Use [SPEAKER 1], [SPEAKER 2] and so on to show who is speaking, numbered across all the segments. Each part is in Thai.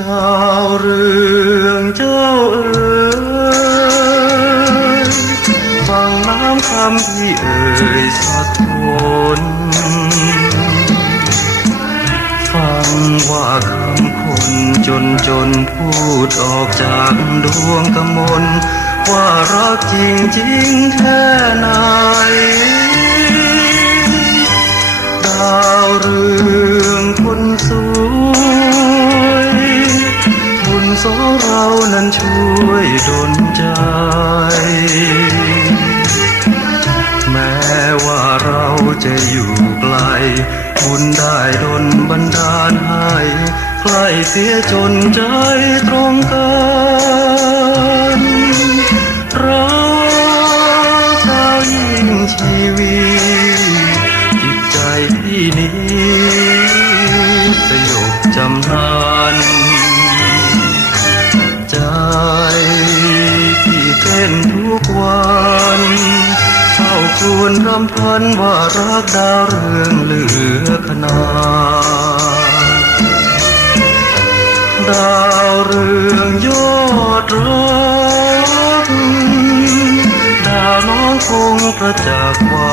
[SPEAKER 1] ดาวเรืองเจ้าเอ๋ยฟังน้ำคำที่เอ่ยสะท้อนฟังว่าคำคนจนจนพูดออกจากดวงกมลว่ารักจริงจริงแค่ไหน สองเรานั้นช่วยดลใจ แม้ว่าเราจะอยู่ไกล บุญได้ดลบันดาลให้ใกล้เสียจนใจตรงกันเรักเธอยิ่งชีวิตจิตใจพี่นี้สยบจำนา คำพันว่ารักดาวเรืองเหลือขนาดดาวเรืองยอดรักดาวน้องคงประจักษ์วา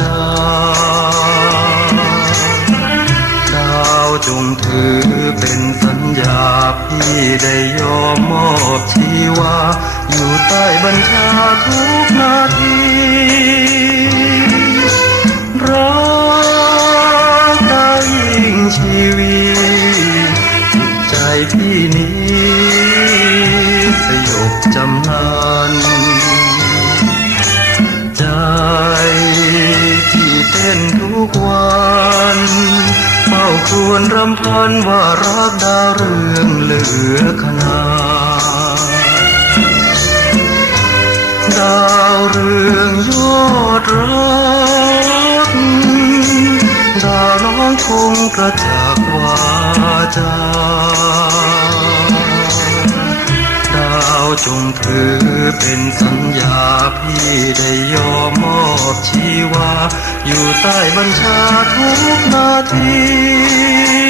[SPEAKER 1] จาดาวจงถือเป็นสัญญาพี่ได้ยอมมอบชีวาอยู่ใต้บัญชาทุกนาที จำนานใจที่เต้นทุกวันเฝ้าครวญรำพันว่ารักดาวเรืองเหลือขนาดดาวเรืองยอดรักดาวน้องคงกระจากวาจาดา จงถือเป็นสัญญาพี่ได้ยอมมอบชีวา อยู่ใต้บัญชาทุกนาที